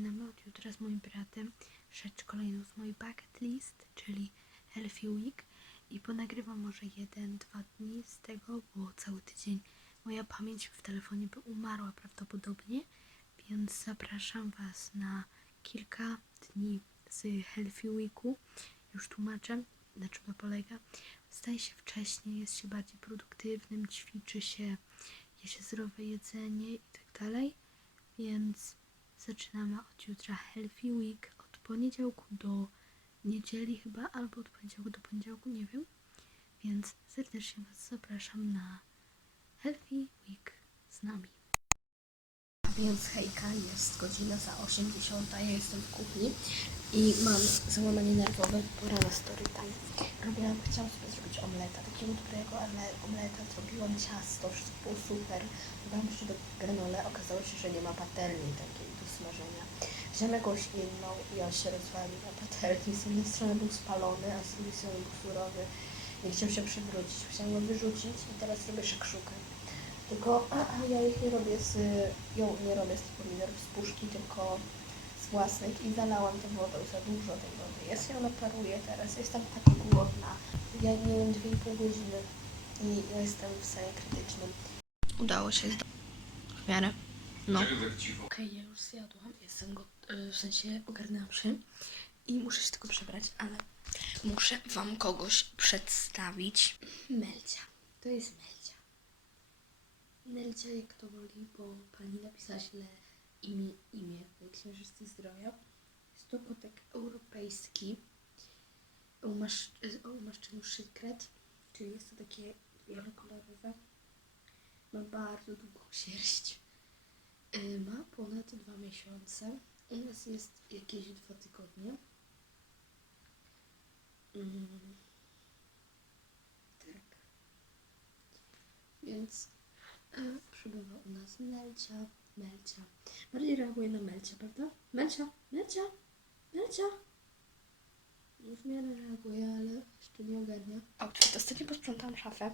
zaczynamy od jutra z moim bratem rzecz kolejną z mojej bucket list, czyli Healthy Week i ponagrywam może jeden, dwa dni z tego, bo cały tydzień moja pamięć w telefonie by umarła prawdopodobnie, więc zapraszam Was na kilka dni z Healthy Weeku. Już tłumaczę, na czym to polega. Wstaje się wcześniej, jest się bardziej produktywnym, ćwiczy się, je się zdrowe jedzenie i tak dalej. Więc zaczynamy od jutra Healthy Week, od poniedziałku do niedzieli chyba, albo od poniedziałku do poniedziałku, nie wiem. Więc serdecznie Was zapraszam na Healthy Week z nami. Więc hejka, jest godzina za 80, ja jestem w kuchni i mam załamanie nerwowe, pora na story time. Robiłam, chciałam sobie zrobić omleta, takiego dobrego omleta, zrobiłam ciasto, wszystko było super. Dodałam jeszcze do granole, okazało się, że nie ma patelni takiej do smażenia. Wziąłem jakąś inną i on się rozwalił na patelni, z jednej strony był spalony, a z drugiej strony był surowy. Nie chciał się przywrócić, chciałam go wyrzucić i teraz robię szakszukę. Tylko ja ich nie robię z, ją nie robię z pomidorów z puszki, tylko z własnych i zalałam tę wodą, za dużo tej wody. Ja się ona paruje teraz, jestem taka głodna. Ja nie wiem 2,5 godziny i ja jestem w stanie krytycznym. Udało się w miarę. No. Tak? Okej, ja już zjadłam, jestem go, y, w sensie ogarnęłam się i muszę się tylko przebrać, ale muszę wam kogoś przedstawić. Melcia, to jest Melcia. Nelcia, jak to woli, bo pani napisała źle imię, imię w Księżycy Zdrowia. Jest to kotek europejski o umasz, o umaszczeniu szykret, czyli jest to takie wielokolorowe. Ma bardzo długą sierść. Y, Ma ponad dwa miesiące. U nas jest jakieś dwa tygodnie. Mm. Tak. Więc przybywa u nas Melcia, Melcia. Bardziej reaguje na Melcia, prawda? Melcia, Melcia, Melcia. W miarę reaguje, ale jeszcze nie ogarnia. Outfit. Ostatnio posprzątałam szafę,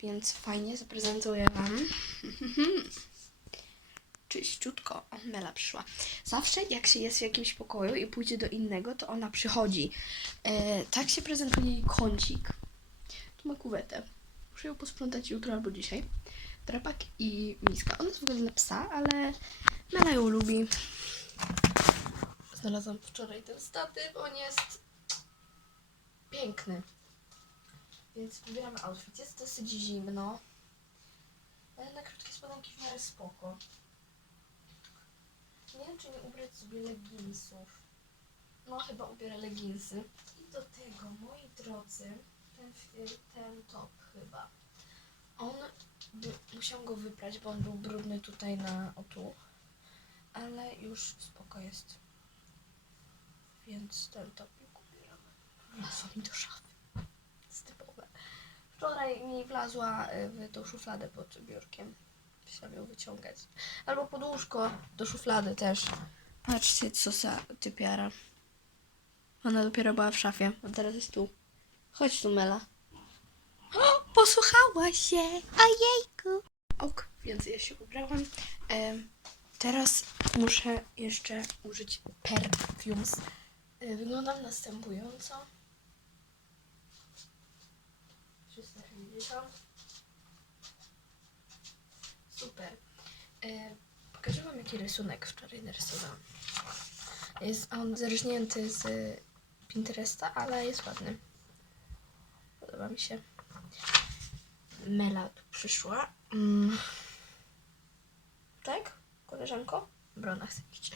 więc fajnie zaprezentuję Wam. czyściutko. Mela przyszła. Zawsze jak się jest w jakimś pokoju i pójdzie do innego, to ona przychodzi. E, tak się prezentuje jej kącik. Tu ma kuwetę. Muszę ją posprzątać jutro albo dzisiaj. Drapak i miska. Ona jest w ogóle dla psa, ale Mela ją lubi. Znalazłam wczoraj ten statyw. On jest piękny. Więc wybieramy outfit. Jest dosyć zimno. Ale na krótkie spodenki w miarę spoko. Nie wiem, czy nie ubrać sobie leginsów. No, chyba ubiorę leginsy. I do tego, moi drodzy, ten, ten top chyba. On, musiałam go wyprać, bo on był brudny tutaj na o tu. Ale już spoko jest. Więc ten topik ubieramy. Wlazła mi do szafy. Jest typowe. Wczoraj mi wlazła y, w tą szufladę pod biurkiem. Chciałam ją wyciągać. Albo pod łóżko do szuflady też. Patrzcie, co za typiara. Ona dopiero była w szafie, a teraz jest tu. Chodź tu, Mela. Posłuchała się! Ojejku! Ok, więc ja się ubrałam. Teraz muszę jeszcze użyć perfumes. E, Wyglądam następująco. 360. Super. E, pokażę Wam, jaki rysunek wczoraj narysowałam. Jest on zerżnięty z Pinteresta, ale jest ładny. Podoba mi się. Mela tu przyszła. Mm. Tak? Koleżanko? Dobra, ona chce iść.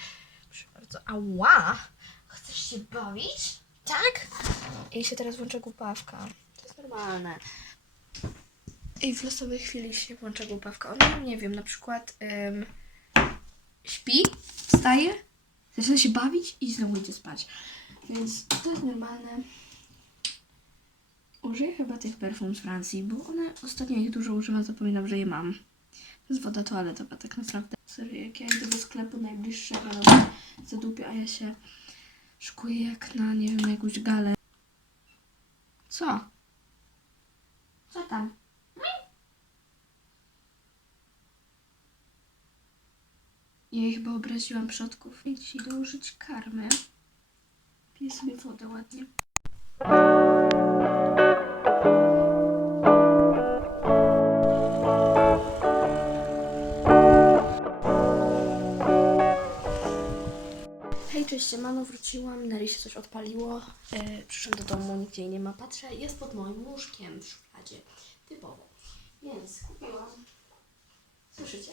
Proszę bardzo. Ała! Chcesz się bawić? Tak? I się teraz włącza głupawka. To jest normalne. I w losowej chwili się włącza głupawka. Ona, nie wiem, na przykład ym, śpi, wstaje, zaczyna się bawić i znowu idzie spać. Więc to jest normalne. Użyję chyba tych perfum z Francji, bo one ostatnio ich dużo używam, zapominam, że je mam. To jest woda toaletowa tak naprawdę. Serio, jak ja idę do sklepu najbliższego, no zadupię, a ja się szykuję jak na, nie wiem, na jakąś galę. Co? Co tam? Ja chyba obraziłam przodków i dzisiaj dołożyć karmę. Piję sobie wodę ładnie. Cześć, siemano, wróciłam, Neri się coś odpaliło, e, przyszłam do domu, nigdzie jej nie ma, patrzę, jest pod moim łóżkiem w szufladzie, typowo, więc kupiłam, słyszycie,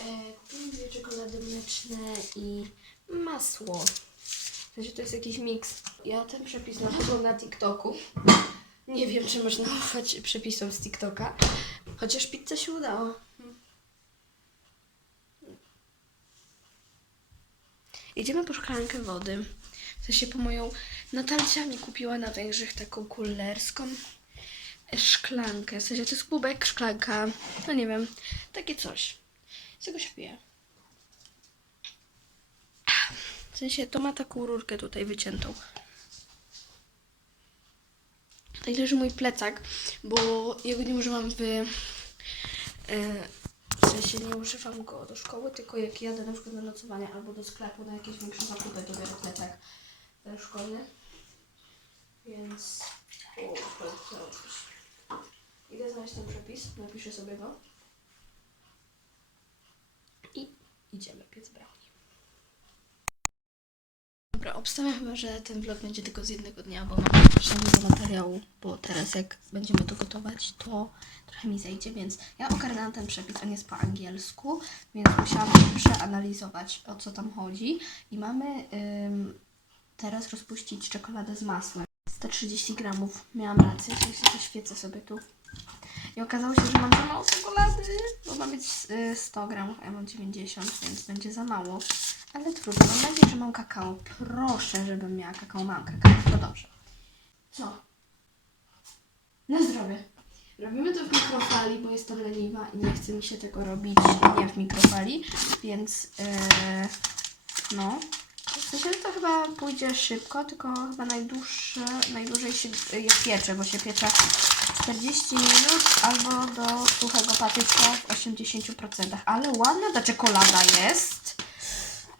e, kupiłam dwie czekolady mleczne i masło, w sensie to jest jakiś miks, ja ten przepis znalazłam na TikToku, nie wiem, czy można ufać przepisom z TikToka, chociaż pizza się udało. Jedziemy po szklankę wody. W sensie po moją Natalcia mi kupiła na Węgrzech taką kulerską szklankę. W sensie to jest kubek, szklanka, no nie wiem, takie coś. Z tego się pije. W sensie to ma taką rurkę tutaj wyciętą. Tutaj leży mój plecak, bo jego nie używam w... w sensie nie używam go do szkoły, tylko jak jadę na przykład na nocowanie albo do sklepu na jakieś większe zakupy, to biorę plecak e, szkolny. Więc... O. Idę znaleźć ten przepis, napiszę sobie go. I idziemy piec brownie. Obstawiam chyba, że ten vlog będzie tylko z jednego dnia, bo mam materiału, bo teraz jak będziemy to gotować, to trochę mi zejdzie, więc ja ogarnęłam ten przepis, on jest po angielsku, więc musiałam przeanalizować, o co tam chodzi. I mamy ym, teraz rozpuścić czekoladę z masłem. 130 gramów, miałam rację, sensie to świecę sobie tu. I okazało się, że mam za mało czekolady, bo ma być y, 100 gramów, a ja mam 90, więc będzie za mało. Ale trudno, mam nadzieję, że mam kakao. Proszę, żebym miała kakao. Mam kakao, to dobrze. Co? Na zdrowie. Robimy to w mikrofali, bo jestem leniwa i nie chce mi się tego robić nie w mikrofali, więc yy, no. W sensie to chyba pójdzie szybko, tylko chyba najdłuższe, najdłużej się je piecze, bo się piecze 40 minut albo do suchego patyczka w 80%. Ale ładna ta czekolada jest.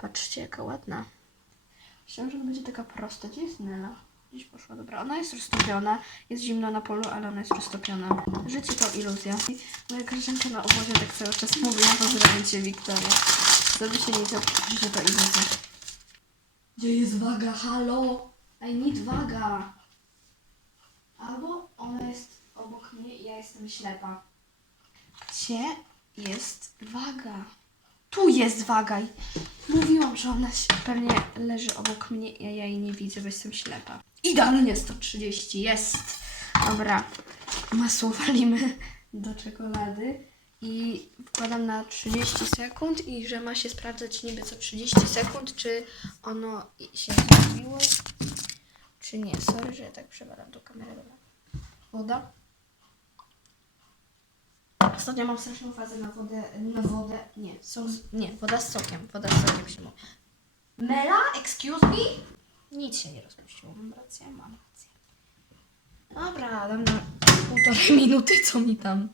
Patrzcie, jaka ładna. Myślałam, że będzie taka prosta. Gdzie jest Nela? Gdzieś poszła, dobra. Ona jest roztopiona. Jest zimno na polu, ale ona jest roztopiona. Życie to iluzja. Moja koleżanka na obozie tak cały czas mówi, pozdrawiam Cię, Wiktoria. Zrobi się nie życie to iluzja. Gdzie jest waga? Halo? I need waga. Albo ona jest obok mnie i ja jestem ślepa. Gdzie jest waga? Tu jest waga. Mówiłam, że ona się pewnie leży obok mnie, a ja jej nie widzę, bo jestem ślepa. Idealnie 130, jest. Dobra, masło walimy do czekolady i wkładam na 30 sekund i że ma się sprawdzać niby co 30 sekund, czy ono się zrobiło, czy nie. Sorry, że ja tak przewalam tą kamerę. Woda. Ostatnio mam straszną fazę na wodę, na wodę, nie, sok z, nie, woda z sokiem, woda z sokiem się mówi. Mela, excuse me? Nic się nie rozpuściło, mam rację, mam rację. Dobra, dam na półtorej minuty, co mi tam?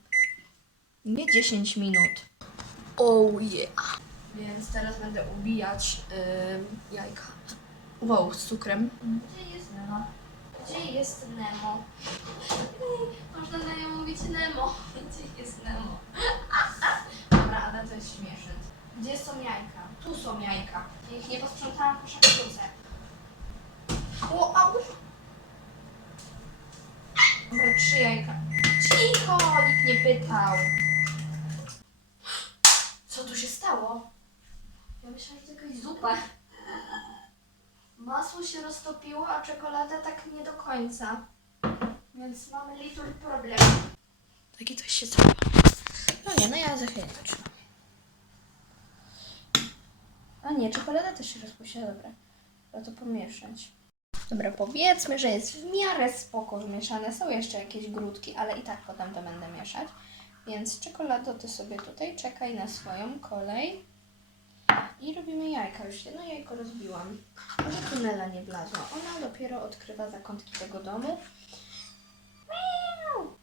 Nie 10 minut. Oh yeah. Więc teraz będę ubijać ym, jajka. Wow, z cukrem. Gdzie jest Nemo? Gdzie jest Nemo? Można na nią mówić Nemo. Gdzie jest Nemo? Dobra, ale to jest śmieszne. Gdzie są jajka? Tu są jajka. Ja ich nie posprzątałam po szafce. O, au! Dobra, trzy jajka. Cicho, nikt nie pytał. Co tu się stało? Ja myślałam, że to jakaś zupa. Masło się roztopiło, a czekolada tak nie do końca. Więc mamy little problem. Takie coś się stało. No nie, no ja za chwilę zacznę. A nie, czekolada też się rozpuściła, dobra. Trzeba to pomieszać. Dobra, powiedzmy, że jest w miarę spoko wymieszane. Są jeszcze jakieś grudki, ale i tak potem to będę mieszać. Więc czekolado, ty sobie tutaj czekaj na swoją kolej. I robimy jajka. Już jedno jajko rozbiłam. Może tunela nie wlazła. Ona dopiero odkrywa zakątki tego domu. Miau!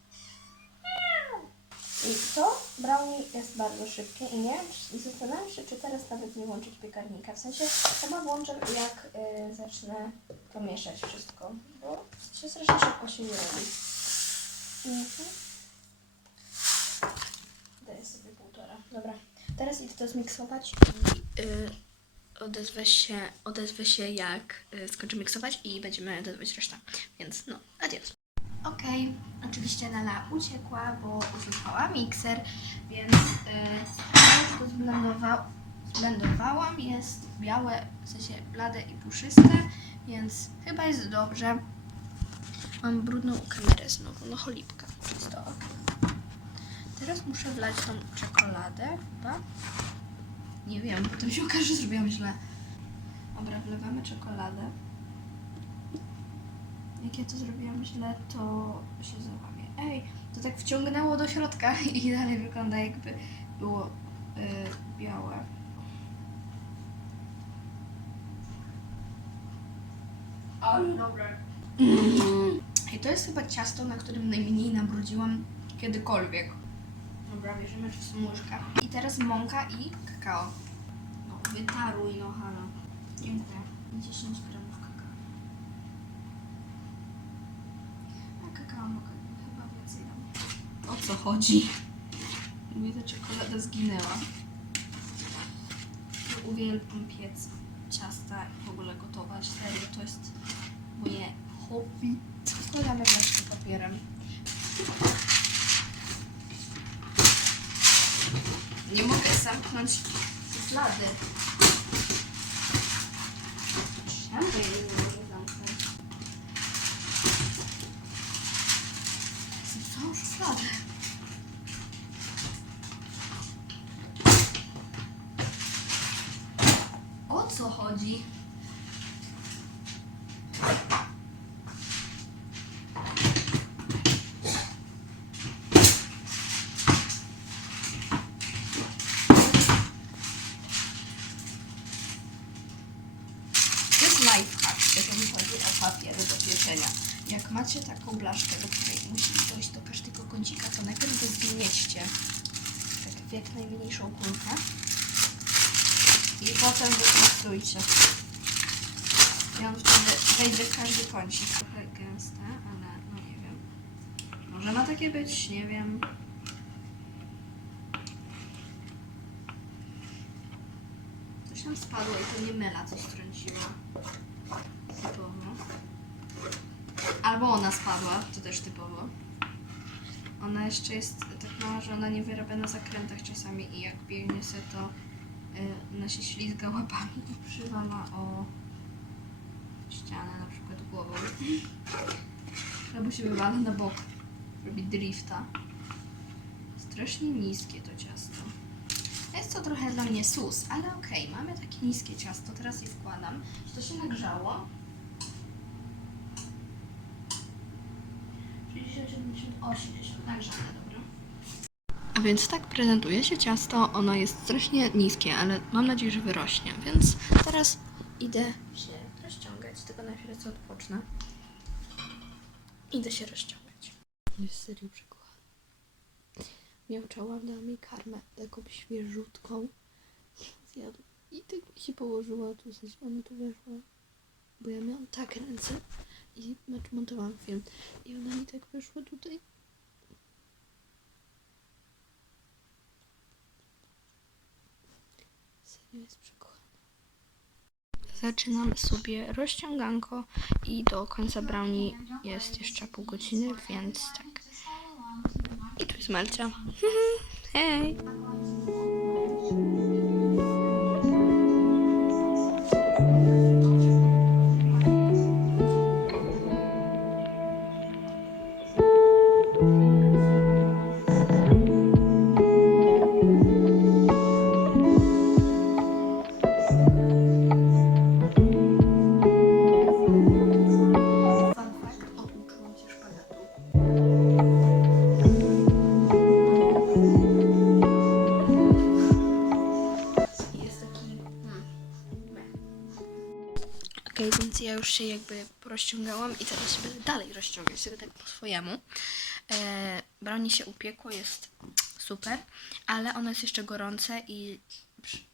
brownie jest bardzo szybkie i nie wiem, zastanawiam się, czy teraz nawet nie włączyć piekarnika. W sensie chyba włączę, jak y, zacznę to mieszać wszystko, bo sensie strasznie szybko się nie robi. Mhm. Daję sobie półtora. Dobra. Teraz idę to zmiksować i y, odezwę, się, odezwę się, jak y, skończę miksować i będziemy dodawać resztę. Więc no, adios. Okej, oczywiście Nala uciekła, bo usłyszała mikser, więc y, ja już to zblendowa zblendowałam. Jest białe, w sensie blade i puszyste, więc chyba jest dobrze. Mam brudną kamerę znowu, no cholipka, czysto. Teraz muszę wlać tą czekoladę chyba. Nie wiem, potem się okaże, że zrobiłam źle. Dobra, wlewamy czekoladę. Jak ja to zrobiłam źle, to się załamie. Ej, to tak wciągnęło do środka i dalej wygląda jakby było y, białe. Ale dobre. I to jest chyba ciasto, na którym najmniej nabrudziłam kiedykolwiek. Dobra, bierzemy czasem łyżkę. I teraz mąka i kakao. No, wytaruj, no halo. Dziękuję. 10 gramów kakao. O co chodzi? Ta czekolada zginęła. Uwielbiam piec ciasta i w ogóle gotować. Serio, to jest moje hobby. Składamy wreszcie papierem. Nie mogę zamknąć szuflady. Czemu jej nie mogę zamknąć? O co chodzi? To jest lifehack, jeżeli chodzi o papiery do pieczenia. Jak macie taką blaszkę, do której musi dojść do każdego kącika, to najpierw go zgniecie tak w jak najmniejszą kulkę i potem wyprostujcie. I on wtedy wejdzie w każdy kącik. Trochę gęste, ale no nie wiem. Może ma takie być, nie wiem. Coś tam spadło i to nie myla coś strąciła. Typowo. Albo ona spadła, to też typowo. Ona jeszcze jest tak mała, że ona nie wyrabia na zakrętach czasami i jak biegnie se to y, ona się ślizga łapami i przywala o ścianę na przykład głową. Albo się wywala na bok. Robi drifta. Strasznie niskie to ciasto. Jest to trochę dla mnie sus, ale okej, mamy takie niskie ciasto. Teraz je wkładam. To się nagrzało. 60, 70, 80. Nagrzane, dobra. A więc tak prezentuje się ciasto. Ono jest strasznie niskie, ale mam nadzieję, że wyrośnie. Więc teraz idę się rozciągać. Tylko najpierw co odpocznę. Idę się rozciągać. Jest serio przykład. Miałczałam, dała mi karmę taką świeżutką. Zjadł. I tak mi się położyła tu, w ona tu weszła. Bo ja miałam tak ręce i znaczy montowałam film. I ona mi tak weszła tutaj. Serio jest przekochana. Zaczynamy sobie rozciąganko i do końca brownie jest jeszcze pół godziny, więc tak. I tu jest Marcia. Hej! Rozciągać, tylko tak po swojemu. E, brownie się upiekło, jest super, ale ono jest jeszcze gorące i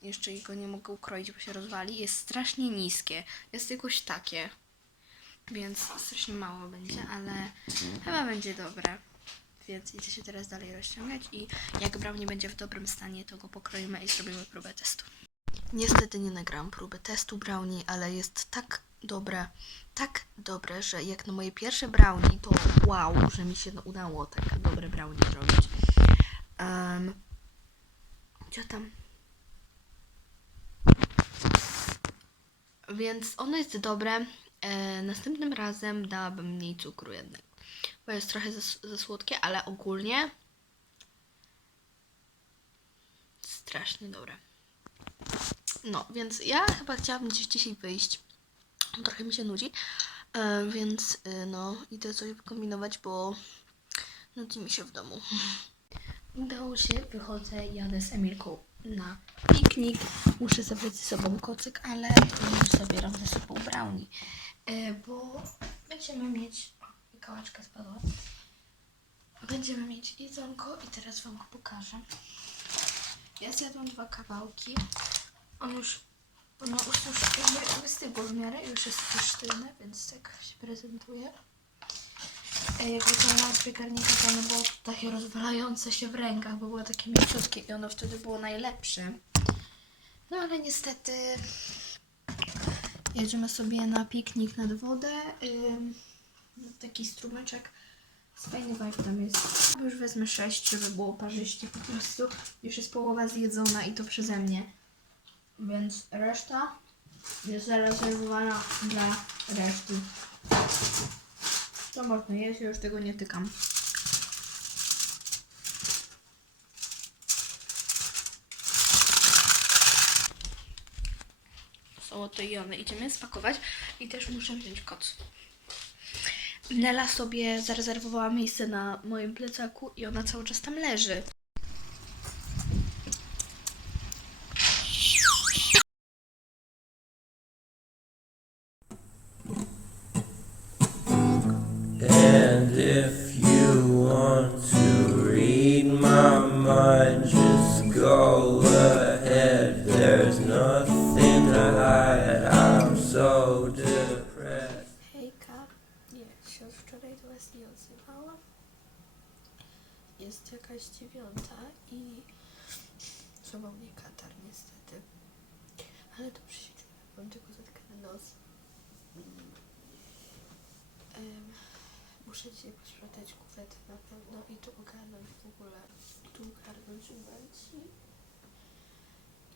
jeszcze go nie mogę ukroić, bo się rozwali. Jest strasznie niskie. Jest jakoś takie. Więc strasznie mało będzie, ale chyba będzie dobre. Więc idzie się teraz dalej rozciągać i jak brownie będzie w dobrym stanie, to go pokroimy i zrobimy próbę testu. Niestety nie nagrałam próby testu brownie, ale jest tak dobre, tak dobre, że jak na moje pierwsze brownie, to wow, że mi się udało tak dobre brownie zrobić. Um, co tam? Więc ono jest dobre. E, następnym razem dałabym mniej cukru jednak. Bo jest trochę za, za słodkie, ale ogólnie strasznie dobre. No, więc ja chyba chciałabym gdzieś dzisiaj wyjść. Trochę mi się nudzi. E, więc e, no, idę coś wykombinować, bo nudzi mi się w domu. Udało się, wychodzę, jadę z Emilką na piknik. Muszę zabrać ze sobą kocyk, ale już zabieram ze sobą brownie. E, bo będziemy mieć... O, Mikołaczka spadła. Będziemy mieć jedzonko i teraz Wam go pokażę. Ja zjadłam dwa kawałki. On już, no już, już wystygło w miarę, już jest już sztywny, więc tak się prezentuje. E, Jak wykonałam z piekarnika, to ono było takie rozwalające się w rękach, bo było takie mięciutkie i ono wtedy było najlepsze. No ale niestety jedziemy sobie na piknik nad wodę. Taki strumyczek. Fajny vibe tam jest. Już wezmę sześć, żeby było parzyście po prostu. Już jest połowa zjedzona i to przeze mnie. Więc reszta jest zarezerwowana dla reszty. To można jeść, ja już tego nie tykam. Są oto i one. Idziemy spakować i też muszę wziąć koc. Nela sobie zarezerwowała miejsce na moim plecaku i ona cały czas tam leży. Hejka, nie, się od wczoraj do was nie odzywałam. Jest jakaś dziewiąta i złamał mnie katar niestety. Ale dobrze się czuję, mam tylko zatkany nos. Em, muszę dzisiaj posprzątać kuwetę na pewno i tu ogarnąć w ogóle, tu ogarnąć umyć.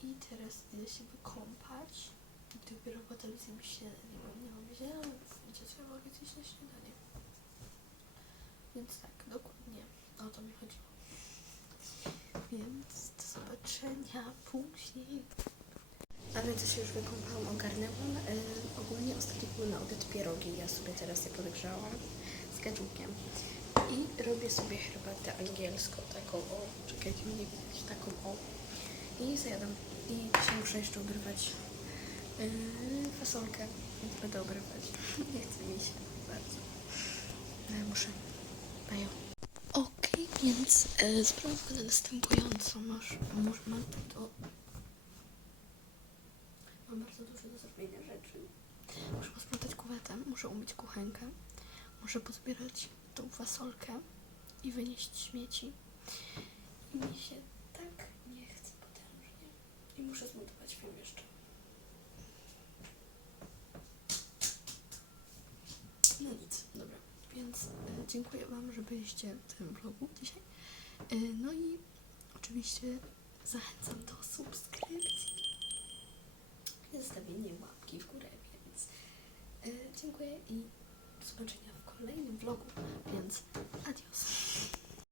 I teraz idę się wykąpać. Dopiero potem zjem śniadanie, bo nie mam zielony, ja mogę zjeść na śniadanie. Więc tak, dokładnie o to mi chodziło. Więc do zobaczenia później. Ale to się już wykąpałam, ogarnęłam. Yy, ogólnie ostatnio były na obiad pierogi, ja sobie teraz je podgrzałam z gadżukiem. I robię sobie herbatę angielską, taką o, czekajcie, nie widać, taką o. I zjadam. I dzisiaj muszę jeszcze obrywać yy, fasolkę. Będę obrywać. Nie chce mi się bardzo. No ja muszę. Bajo. Okej, więc yy, sprawa wygląda następująco. Masz, masz, mam tu to... Mam bardzo dużo do zrobienia rzeczy. Muszę posprzątać kuwetę, muszę umyć kuchenkę, muszę pozbierać tą fasolkę i wynieść śmieci. I mi się tak nie chce potężnie. I muszę zmontować film jeszcze. No nic, dobra. Więc e, dziękuję Wam, że byliście w tym vlogu dzisiaj. E, no i oczywiście zachęcam do subskrypcji i zostawienie łapki w górę, więc e, dziękuję i do zobaczenia w kolejnym vlogu, więc adios.